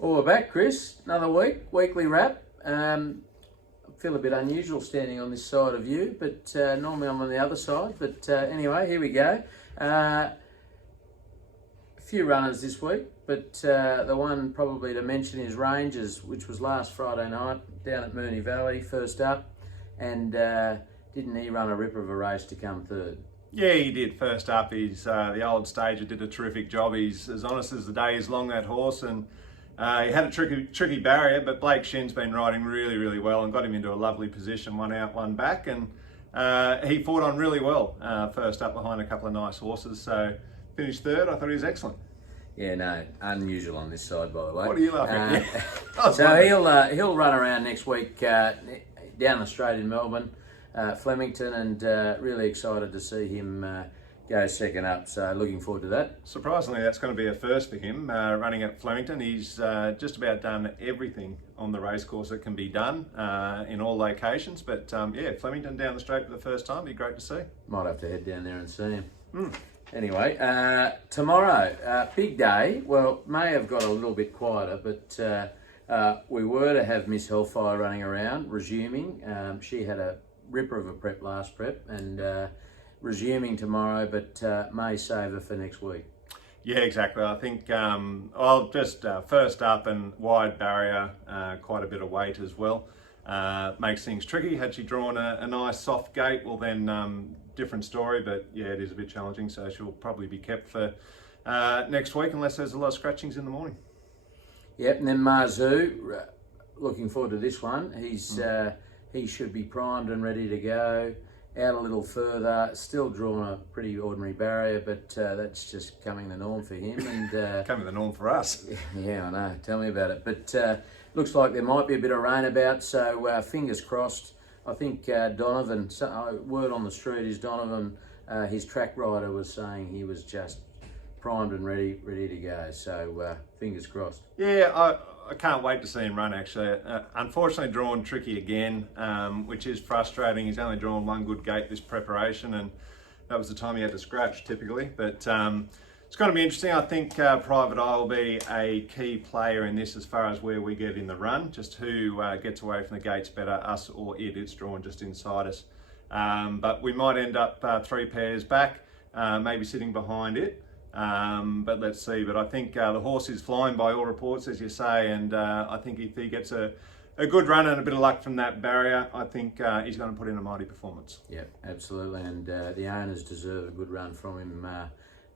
Well, we're back, Chris. Another week, weekly wrap. I feel a bit unusual standing on this side of you, but normally I'm on the other side. But anyway, here we go. A few runners this week, but the one probably to mention is Rangers, which was last Friday night down at Moonee Valley, first up. And didn't he run a ripper of a race to come third? Yeah, he did. First up, he's the old stager, did a terrific job. He's as honest as the day is long, that horse, and he had a tricky barrier, but Blake Shin's been riding really well and got him into a lovely position, one out, one back, and he fought on really well first up behind a couple of nice horses, so finished third. I thought he was excellent. Yeah, no, unusual on this side, by the way. What are you laughing at? So he'll run around next week down the straight in Melbourne, Flemington, and really excited to see him go second up. So looking forward to that. Surprisingly, that's going to be a first for him, running at Flemington. He's just about done everything on the racecourse that can be done in all locations. But yeah, Flemington down the straight for the first time. Be great to see. Might have to head down there and see him. Anyway, tomorrow, big day. Well, may have got a little bit quieter, but we were to have Miss Hellfire running around, resuming. She had a ripper of a prep last prep, and resuming tomorrow, but may save her for next week. Yeah, exactly. I think I'll just first up and wide barrier, quite a bit of weight as well. Makes things tricky. Had she drawn a nice soft gate, well then different story, but yeah, it is a bit challenging, so she'll probably be kept for next week unless there's a lot of scratchings in the morning. Yep, and then Marzu, looking forward to this one. He should be primed and ready to go. Out a little further, still drawn a pretty ordinary barrier, but that's just becoming the norm for him. And Becoming the norm for us. Yeah, I know. Tell me about it. But looks like there might be a bit of rain about, so fingers crossed. I think Donovan, word on the street is Donovan, his track rider, was saying he was just primed and ready to go. So fingers crossed. Yeah, I can't wait to see him run, actually. Unfortunately drawn tricky again, which is frustrating. He's only drawn one good gate this preparation, and that was the time he had to scratch typically. But it's going to be interesting. I think Private Eye will be a key player in this as far as where we get in the run, just who gets away from the gates better, us or it. It's drawn just inside us. But we might end up 3 pairs back, maybe sitting behind it. But let's see. But I think the horse is flying by all reports, as you say, and I think if he gets a good run and a bit of luck from that barrier, I think he's going to put in a mighty performance. Yeah, absolutely, and the owners deserve a good run from him.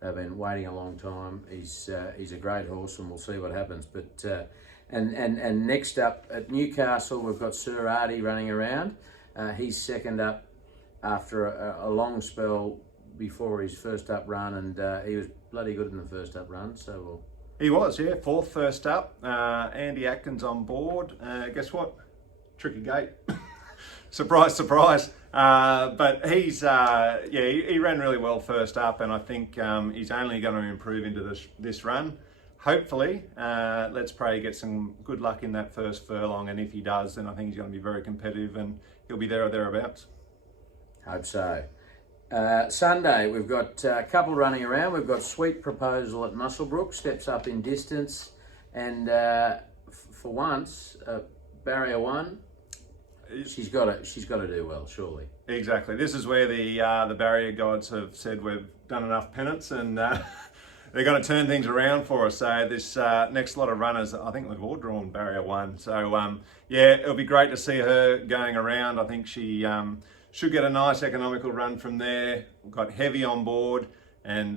They've been waiting a long time. He's a great horse, and we'll see what happens. But and next up at Newcastle, we've got Sir Artie running around. He's second up after a long spell before his first up run, and he was bloody good in the first up run. So he was, yeah, 4th first up. Andy Atkins on board. Guess what? Tricky gate. Surprise. But he's he ran really well first up, and I think he's only going to improve into this run. Hopefully, let's pray he gets some good luck in that first furlong, and if he does, then I think he's going to be very competitive and he'll be there or thereabouts. Hope so. Sunday, we've got a couple running around. We've got Sweet Proposal at Muswellbrook, steps up in distance, and for once, barrier 1. She's got to do well, surely. Exactly. This is where the barrier gods have said we've done enough penance, and they're going to turn things around for us. So this next lot of runners, I think we've all drawn barrier 1. So yeah, it'll be great to see her going around. I think she should get a nice economical run from there. We've got Heavy on board, and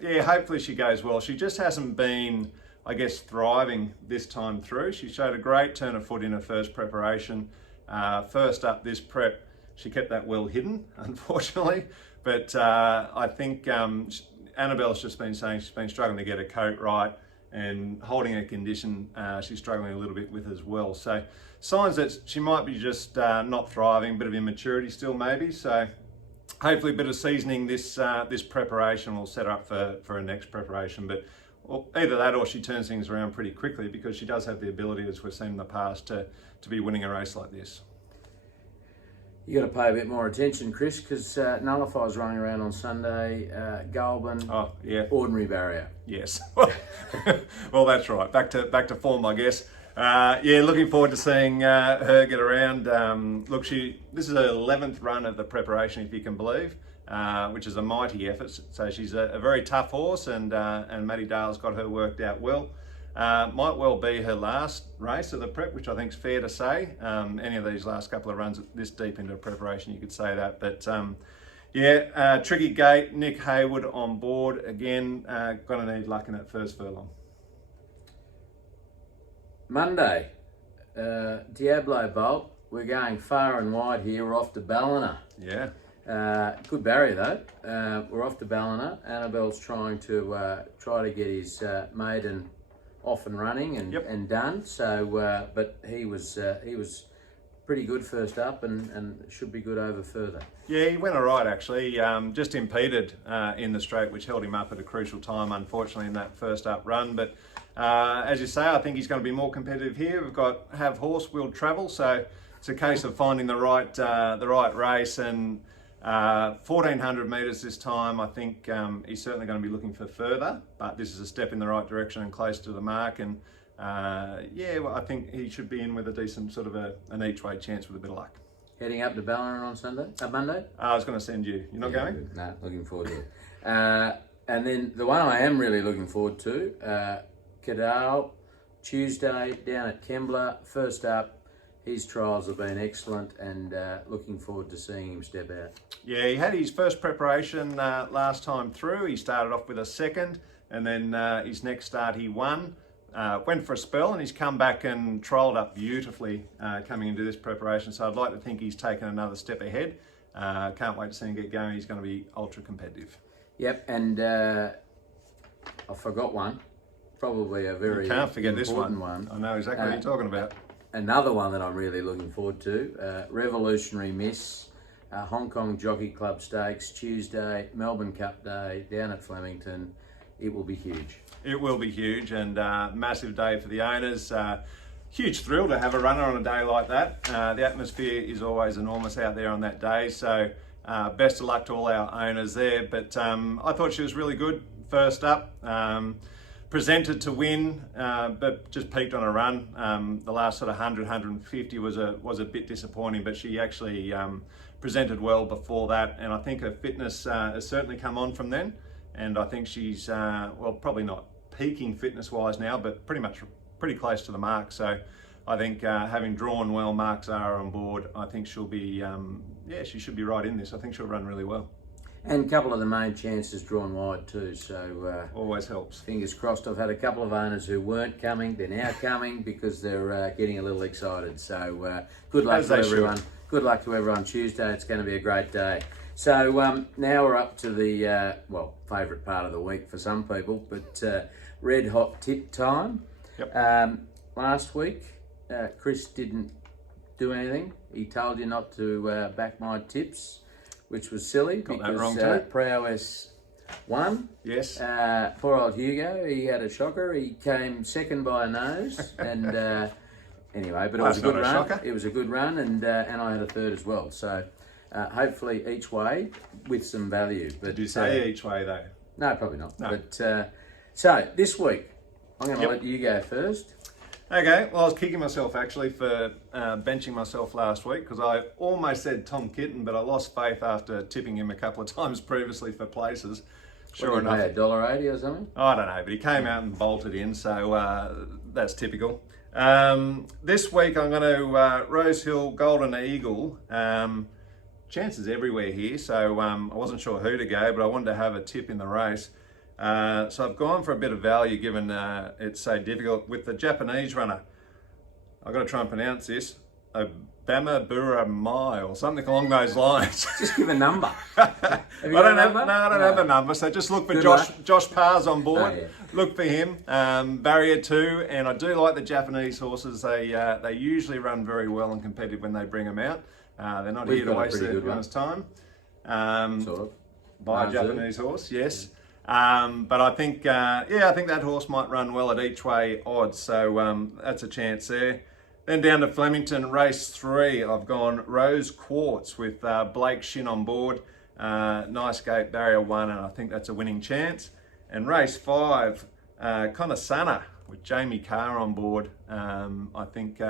yeah, hopefully she goes well. She just hasn't been, I guess, thriving this time through. She showed a great turn of foot in her first preparation. First up this prep, she kept that well hidden, unfortunately. But I think Annabelle's just been saying she's been struggling to get her coat right, and holding her condition she's struggling a little bit with as well. So signs that she might be just not thriving, a bit of immaturity still maybe. So hopefully a bit of seasoning this preparation will set her up for her next preparation. But either that or she turns things around pretty quickly, because she does have the ability, as we've seen in the past, to be winning a race like this. You got to pay a bit more attention, Chris, because Nullify's running around on Sunday. Goulburn, Oh, yeah. ordinary barrier. Yes. Well, that's right. Back to form, I guess. Yeah, looking forward to seeing her get around. Look, this is her 11th run of the preparation, if you can believe, which is a mighty effort. So she's a very tough horse, and Maddie Dale's got her worked out well. Might well be her last race of the prep, which I think is fair to say. Any of these last couple of runs this deep into preparation, you could say that. But yeah, tricky gate, Nick Hayward on board again. Going to need luck in that first furlong. Monday, Diablo Bolt. We're going far and wide here. We're off to Ballina. Yeah. Good barrier though. We're off to Ballina. Annabelle's trying to get his maiden off and running and done. So, but he was pretty good first up and should be good over further. Yeah, he went all right actually. Just impeded in the straight, which held him up at a crucial time, unfortunately, in that first up run. But as you say, I think he's going to be more competitive here. We've got Have Horse Will Travel, so it's a case of finding the right race. And 1400 metres this time. I think he's certainly going to be looking for further, but this is a step in the right direction and close to the mark. And yeah, well, I think he should be in with a decent sort of an each way chance with a bit of luck. Heading up to Ballina on Monday? I was going to send you. You're not going? No, looking forward to it. And then the one I am really looking forward to, Cadell, Tuesday down at Kembla. First up, his trials have been excellent, and looking forward to seeing him step out. Yeah, he had his first preparation last time through. He started off with a second, and then his next start he won. Went for a spell, and he's come back and trialled up beautifully coming into this preparation. So I'd like to think he's taken another step ahead. Can't wait to see him get going. He's going to be ultra competitive. Yep, and I forgot one. Probably a very you can't forget this important one. I know exactly what you're talking about. Another one that I'm really looking forward to, Revolutionary Miss, Hong Kong Jockey Club Stakes, Tuesday, Melbourne Cup Day, down at Flemington. It will be huge. It will be huge, and massive day for the owners. Huge thrill to have a runner on a day like that. The atmosphere is always enormous out there on that day, so best of luck to all our owners there. But I thought she was really good first up. Presented to win, but just peaked on a run. The last sort of 100, 150 was a bit disappointing, but she actually presented well before that, and I think her fitness has certainly come on from then. And I think she's well, probably not peaking fitness-wise now, but pretty close to the mark. So I think having drawn well, Mark Zahra on board, I think she'll be yeah, she should be right in this. I think she'll run really well. And a couple of the main chances drawn wide too, so always helps. Fingers crossed. I've had a couple of owners who weren't coming, they're now coming because they're getting a little excited. So good luck to everyone. Should. Good luck to everyone Tuesday. It's going to be a great day. So now we're up to the well, favourite part of the week for some people, but red hot tip time. Yep. Last week, Chris didn't do anything. He told you not to back my tips, which was silly. Got because that wrong too. Prowess won. Yes. Poor old Hugo, he had a shocker. He came second by a nose, and anyway, but it was a good run. Shocker. It was a good run, and I had a third as well. So hopefully each way with some value. But did you say each way though? No, probably not. No. But so this week, I'm going to let you go first. Okay, well, I was kicking myself actually for benching myself last week because I almost said Tom Kitten, but I lost faith after tipping him a couple of times previously for places. Sure enough, $1.80 or something. I don't know, but he came out and bolted in, so that's typical. This week I'm going to Rose Hill Golden Eagle. Chances everywhere here, so I wasn't sure who to go, but I wanted to have a tip in the race. So I've gone for a bit of value given it's so difficult with the Japanese runner. I've got to try and pronounce this. Obama Buramai or something along those lines. Just give a number. I don't have a number, so just look for Josh Pars on board. Oh, yeah. Look for him. Barrier 2, and I do like the Japanese horses. They usually run very well and competitive when they bring them out. They're not here to waste their runners' time. Sort of. Buy a Japanese horse, yes. But I think, I think that horse might run well at each way odds. So that's a chance there. Then down to Flemington, race 3. I've gone Rose Quartz with Blake Shin on board. Nice gate, barrier 1, and I think that's a winning chance. And race 5, Conasana with Jamie Carr on board. I think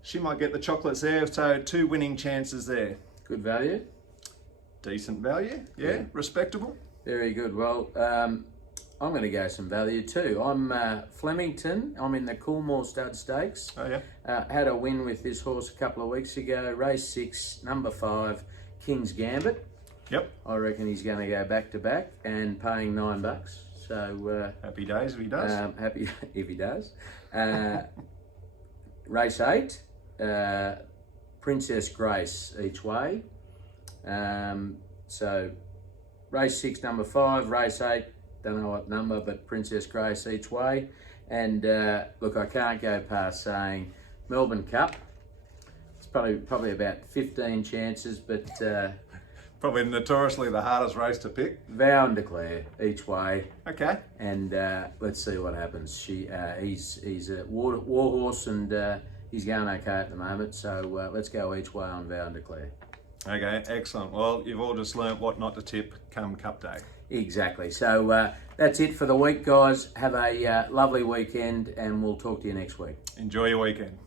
she might get the chocolates there, so 2 winning chances there. Good value. Decent value, yeah. Respectable. Very good. Well, I'm going to go some value too. I'm Flemington. I'm in the Coolmore Stud Stakes. Oh yeah. Had a win with this horse a couple of weeks ago. Race 6, number 5, King's Gambit. Yep. I reckon he's going to go back to back and paying $9. So happy days if he does. Happy if he does. Race 8, Princess Grace each way. So race 6, number 5, race 8, don't know what number, but Princess Grace each way. And look, I can't go past saying Melbourne Cup. It's probably about 15 chances, but probably notoriously the hardest race to pick. Vow and Declare each way. Okay. And let's see what happens. He's a war horse, and he's going okay at the moment. So let's go each way on Vow and Declare. Okay, excellent. Well, you've all just learnt what not to tip come Cup Day. Exactly. So that's it for the week, guys. Have a lovely weekend, and we'll talk to you next week. Enjoy your weekend.